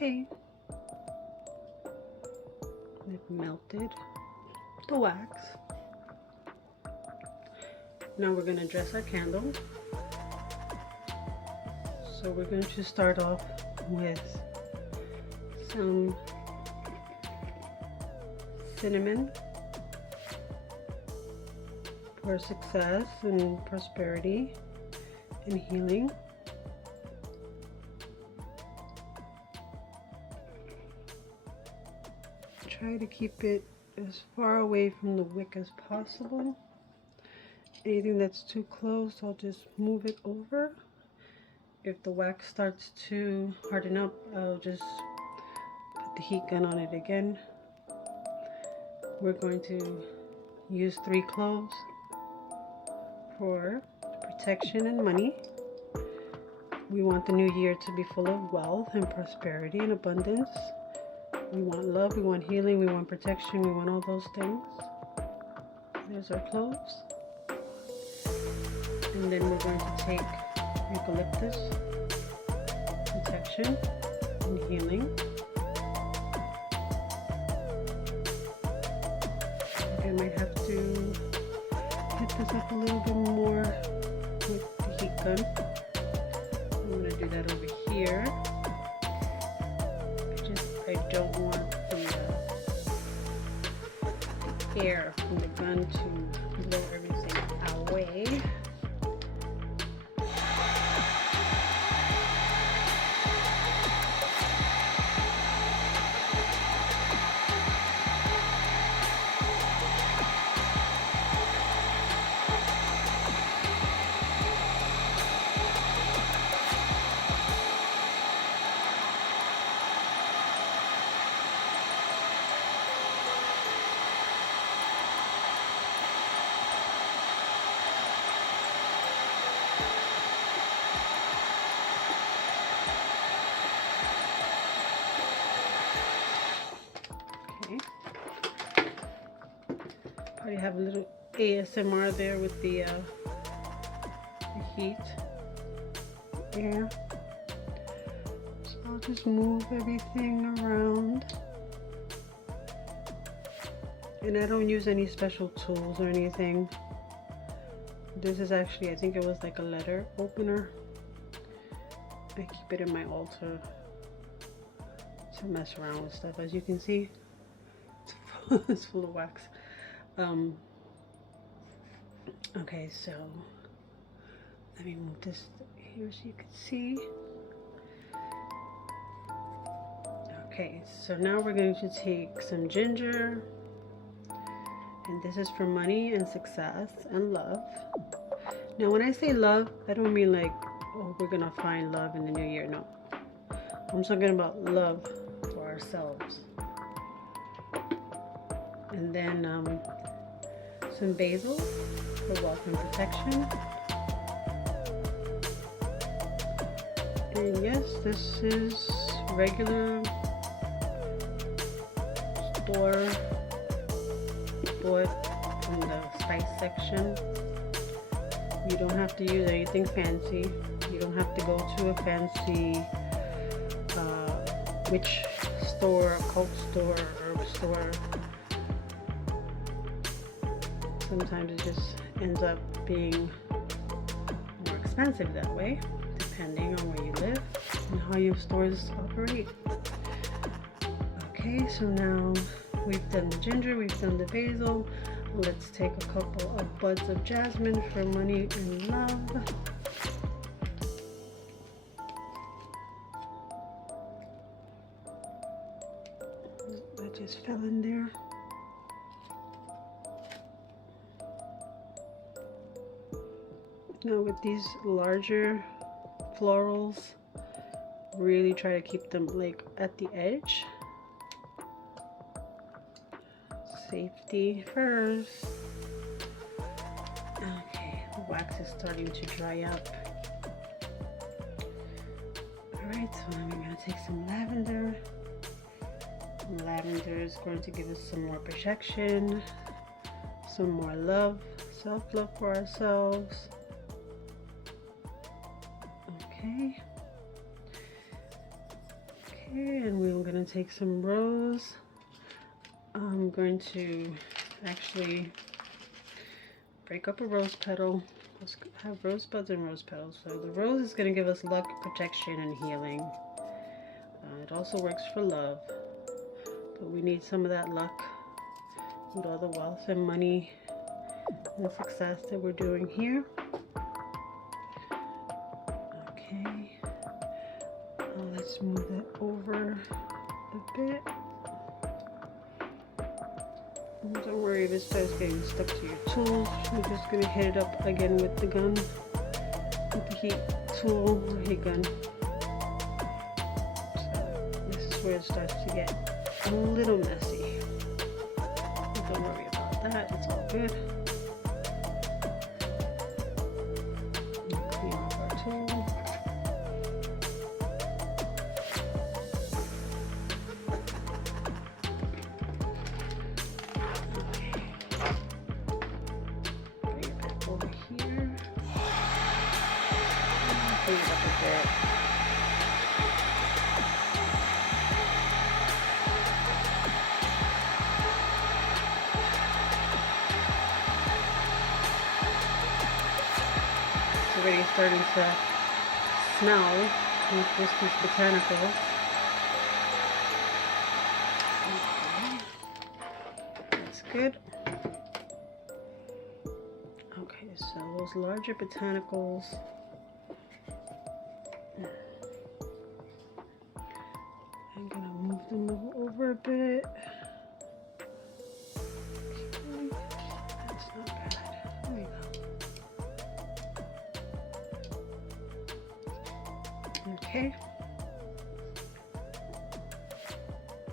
Okay. I've melted the wax. Now we're going to dress our candle. So we're going to start off with some cinnamon for success and prosperity and healing. Try to keep it as far away from the wick as possible. Anything that's too close, I'll just move it over. If the wax starts to harden up, I'll just put the heat gun on it again. We're going to use 3 cloves for protection and money. We want the new year to be full of wealth and prosperity and abundance. We want love, we want healing, we want protection, we want all those things. There's our cloves. And then we're going to take eucalyptus, protection and healing. I might have to hit this up a little bit more with the heat gun. I'm going to do that over here. I don't want the air from the gun to blow everything away. Probably have a little ASMR there with the heat. Yeah. So I'll just move everything around. And I don't use any special tools or anything. This is actually, I think it was like a letter opener. I keep it in my altar to mess around with stuff. As you can see, it's full of wax. Okay, so let me move this here so you can see. Okay, so now we're going to take some ginger, and this is for money and success and love. Now when I say love, I don't mean like, oh, we're gonna find love in the new year. No, I'm talking about love for ourselves. And then some basil for wealth and protection. And yes, this is regular store bought from the spice section. You don't have to use anything fancy. You don't have to go to a fancy witch store, occult store, herb store. Sometimes it just ends up being more expensive that way, depending on where you live and how your stores operate. Okay, so now we've done the ginger, we've done the basil. Let's take a couple of buds of jasmine for money and love. That just fell in there. Now with these larger florals, really try to keep them like at the edge. Safety first. Okay, the wax is starting to dry up. Alright, so now we're going to take some lavender. Lavender is going to give us some more protection, some more love, self-love for ourselves. Okay. Okay, and we're going to take some rose. I'm going to actually break up a rose petal. Let's have rosebuds and rose petals. So the rose is going to give us luck, protection, and healing. It also works for love, but we need some of that luck with all the wealth and money and success that we're doing here. Okay, let's move that over a bit. Don't worry if it starts getting stuck to your tools. We're just going to hit it up again with the gun, with the heat tool or heat gun. So this is where it starts to get a little messy. Don't worry about that, it's all good. Clean up our tool. Clean it up a bit. It's already starting to smell with just these botanicals. Okay. That's good. Okay, so those larger botanicals, I'm gonna move them over a bit. Okay, that's not bad. There we go. Okay.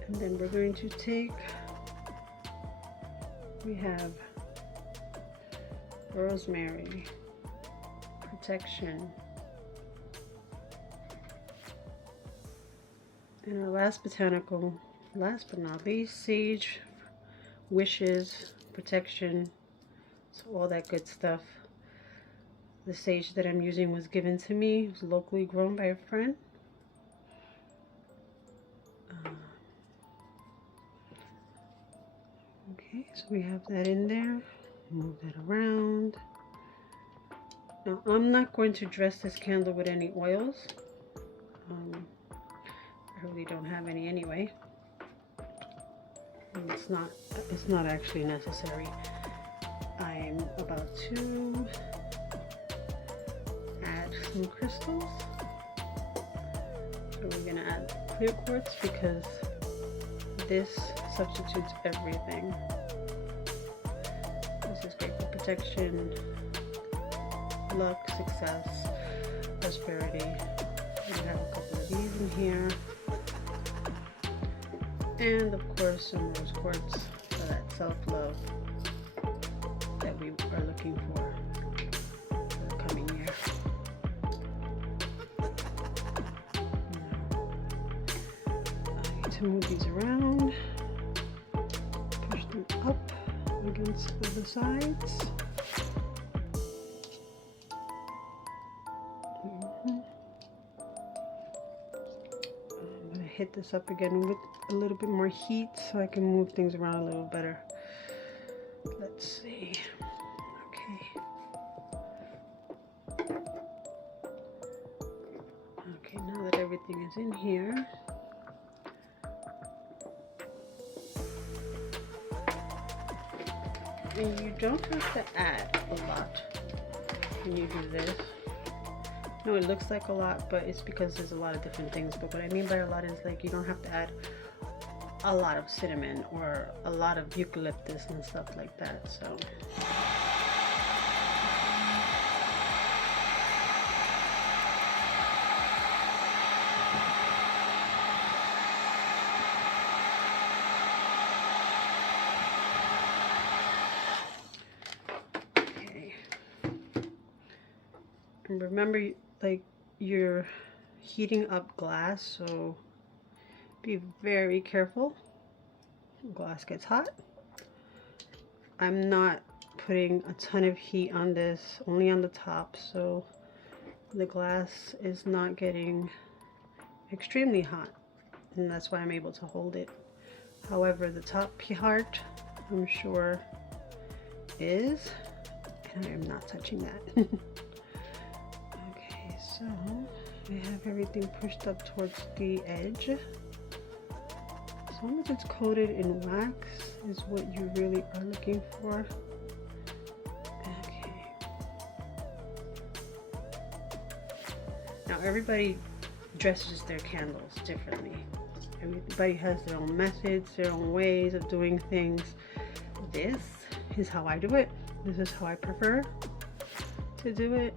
And then we're going to take, we have rosemary, protection, and our last botanical, last but not least, sage, wishes, protection, so all that good stuff. The sage that I'm using was given to me. It was locally grown by a friend. Okay, so we have that in there. Move that around. Now I'm not going to dress this candle with any oils. I really don't have any anyway. And it's not actually necessary. I'm about to add some crystals. So we're gonna add clear quartz because this substitutes everything. This is great for protection, luck, success, prosperity. We have a couple of these in here. And of course some rose quartz for that self-love that we are looking for the coming year. I need to move these around, push them up against the sides. Hit this up again with a little bit more heat so I can move things around a little better. Let's see. Okay, now that everything is in here, and you don't have to add a lot when you do this. No, it looks like a lot, but it's because there's a lot of different things. But what I mean by a lot is like you don't have to add a lot of cinnamon or a lot of eucalyptus and stuff like that. So okay. And remember, like, you're heating up glass, so be very careful. Glass gets hot. I'm not putting a ton of heat on this, only on the top, so the glass is not getting extremely hot. and that's why I'm able to hold it. However, the top heart, I'm sure, is, and I am not touching that. Okay, so I have everything pushed up towards the edge. As long as it's coated in wax is what you really are looking for. Okay. Now everybody dresses their candles differently. Everybody has their own methods, their own ways of doing things. This is how I do it. This is how I prefer to do it.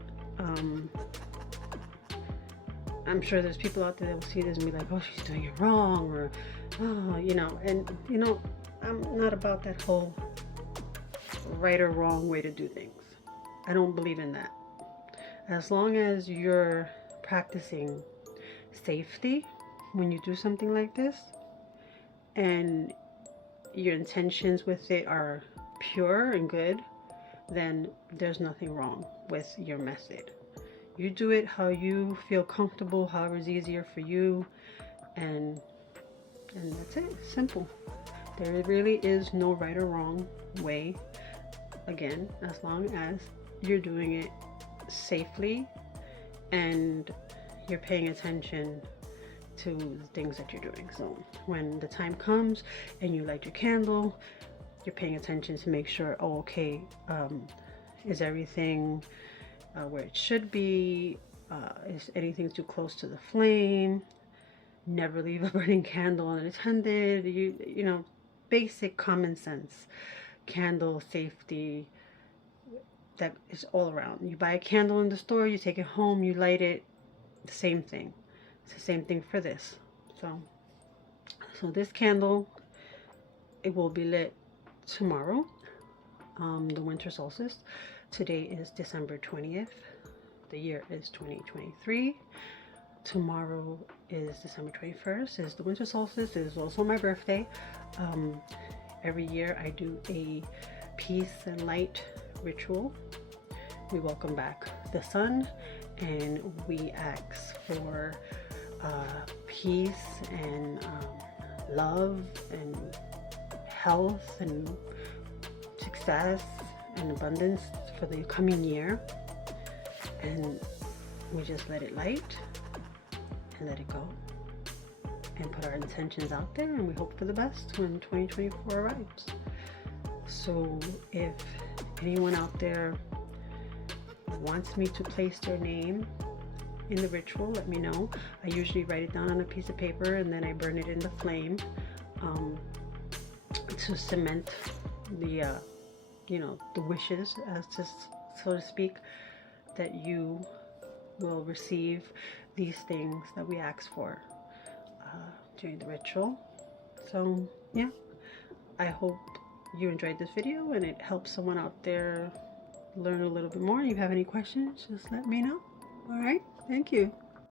I'm sure there's people out there that will see this and be like, oh, she's doing it wrong, or oh, you know, and you know, I'm not about that whole right or wrong way to do things. I don't believe in that. As long as you're practicing safety when you do something like this, and your intentions with it are pure and good, then there's nothing wrong with your method. You do it how you feel comfortable, however is easier for you, and that's it. Simple. There really is no right or wrong way. Again, as long as you're doing it safely and you're paying attention to the things that you're doing. So when the time comes and you light your candle, you're paying attention to make sure, oh, okay, is everything where it should be? Is anything too close to the flame? Never leave a burning candle unattended. You know, basic common sense candle safety that is all around. You buy a candle in the store, you take it home, you light it, the same thing. It's the same thing for this. So this candle, it will be lit tomorrow, the winter solstice. Today is December 20th. The year is 2023. Tomorrow is December 21st. Is the winter solstice. It is also my birthday. Every year I do a peace and light ritual. We welcome back the sun, and we ask for peace and love and health and success and abundance for the coming year. And we just let it light and let it go and put our intentions out there, and we hope for the best when 2024 arrives. So if anyone out there wants me to place their name in the ritual, let me know. I usually write it down on a piece of paper and then I burn it in the flame to cement the you know, the wishes, as just so to speak, that you will receive these things that we ask for during the ritual. So yeah, I hope you enjoyed this video and it helps someone out there learn a little bit more. If you have any questions, just let me know. All right, thank you.